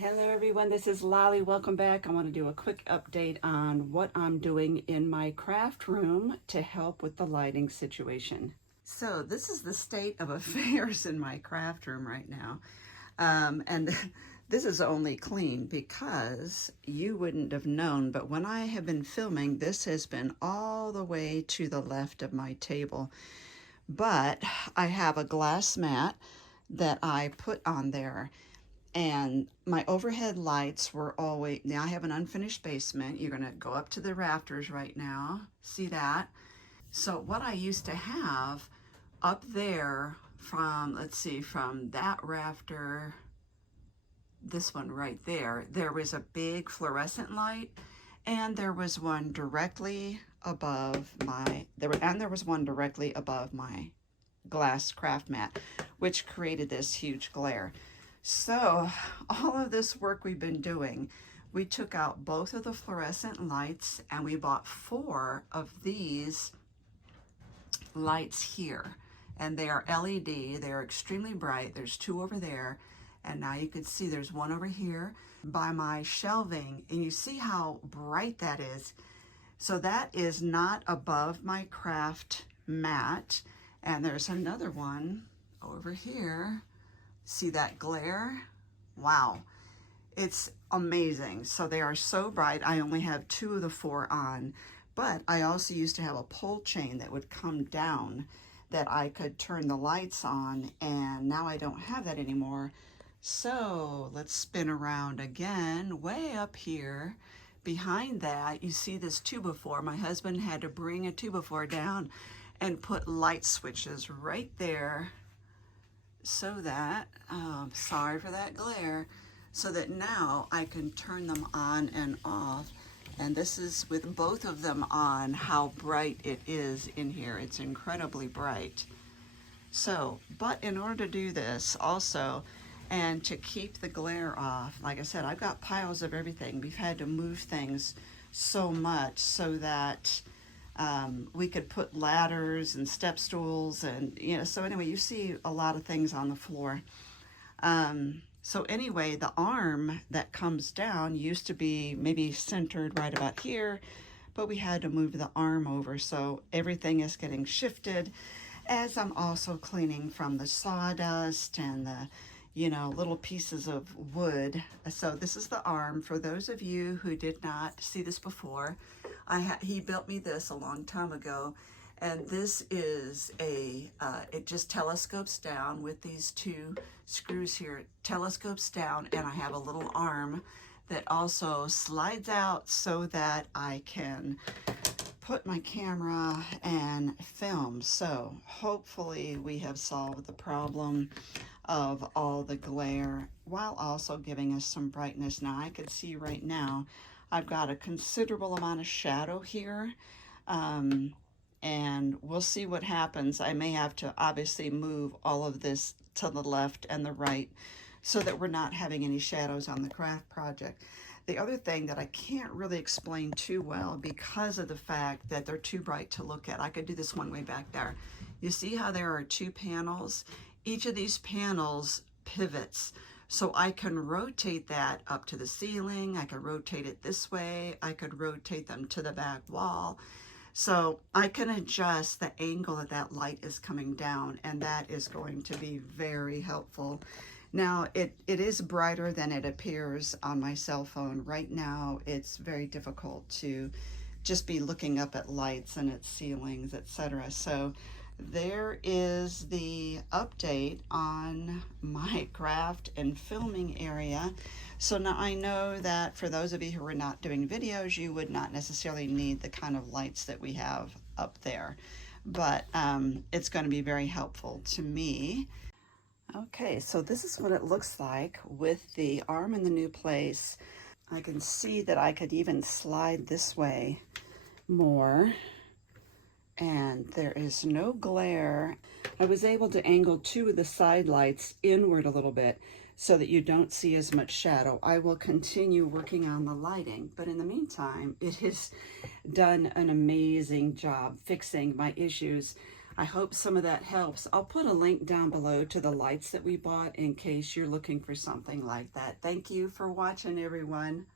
Hello everyone, this is Lolly. Welcome back. I want to do a quick update on what I'm doing in my craft room to help with the lighting situation. So this is the state of affairs in my craft room right now. And this is only clean because you wouldn't have known, but when I have been filming, this has been all the way to the left of my table. But I have a glass mat that I put on there, and my overhead lights were always, now I have an unfinished basement. You're gonna go up to the rafters right now, see that? So what I used to have up there from, let's see, from that rafter, this one right there, there was a big fluorescent light, and there was one directly above my, there was one directly above my glass craft mat, which created this huge glare. So all of this work we've been doing, we took out both of the fluorescent lights and we bought 4 of these lights here. And they are LED, they're extremely bright. There's 2 over there. And now you can see there's 1 over here by my shelving. And you see how bright that is. So that is not above my craft mat. And there's another one over here. See that glare? Wow, it's amazing. So they are so bright. I only have 2 of the 4 on, but I also used to have a pole chain that would come down that I could turn the lights on, and now I don't have that anymore. So let's spin around again, way up here. Behind that, you see this 2x4. My husband had to bring a 2x4 down and put light switches right there, so that, sorry for that glare, so that now I can turn them on and off. And this is with both of them on, how bright it is in here. It's incredibly bright. So, but in order to do this also, and to keep the glare off, like I said, I've got piles of everything. We've had to move things so much so that we could put ladders and step stools, and so anyway, you see a lot of things on the floor. So anyway, the arm that comes down used to be maybe centered right about here, but we had to move the arm over, so everything is getting shifted as I'm also cleaning from the sawdust and the little pieces of wood. So this is the arm. For those of you who did not see this before, he built me this a long time ago, and this is it just telescopes down with these 2 screws here. It telescopes down, and I have a little arm that also slides out so that I can put my camera and film. So hopefully we have solved the problem of all the glare while also giving us some brightness. Now I can see right now I've got a considerable amount of shadow here, and we'll see what happens. I may have to obviously move all of this to the left and the right so that we're not having any shadows on the craft project. The other thing that I can't really explain too well because of the fact that they're too bright to look at, I could do this one way back there. You see how there are 2 panels? Each of these panels pivots, so I can rotate that up to the ceiling. I can rotate it this way. I could rotate them to the back wall. So I can adjust the angle that that light is coming down, and that is going to be very helpful. Now, it is brighter than it appears on my cell phone. Right now, it's very difficult to just be looking up at lights and at ceilings, etc. So there is the update on my craft and filming area. So now I know that for those of you who are not doing videos, you would not necessarily need the kind of lights that we have up there, but it's going to be very helpful to me. Okay, so this is what it looks like with the arm in the new place. I can see that I could even slide this way more, and there is no glare. I was able to angle 2 of the side lights inward a little bit so that you don't see as much shadow. I will continue working on the lighting, but in the meantime, it has done an amazing job fixing my issues. I hope some of that helps. I'll put a link down below to the lights that we bought in case you're looking for something like that. Thank you for watching, everyone.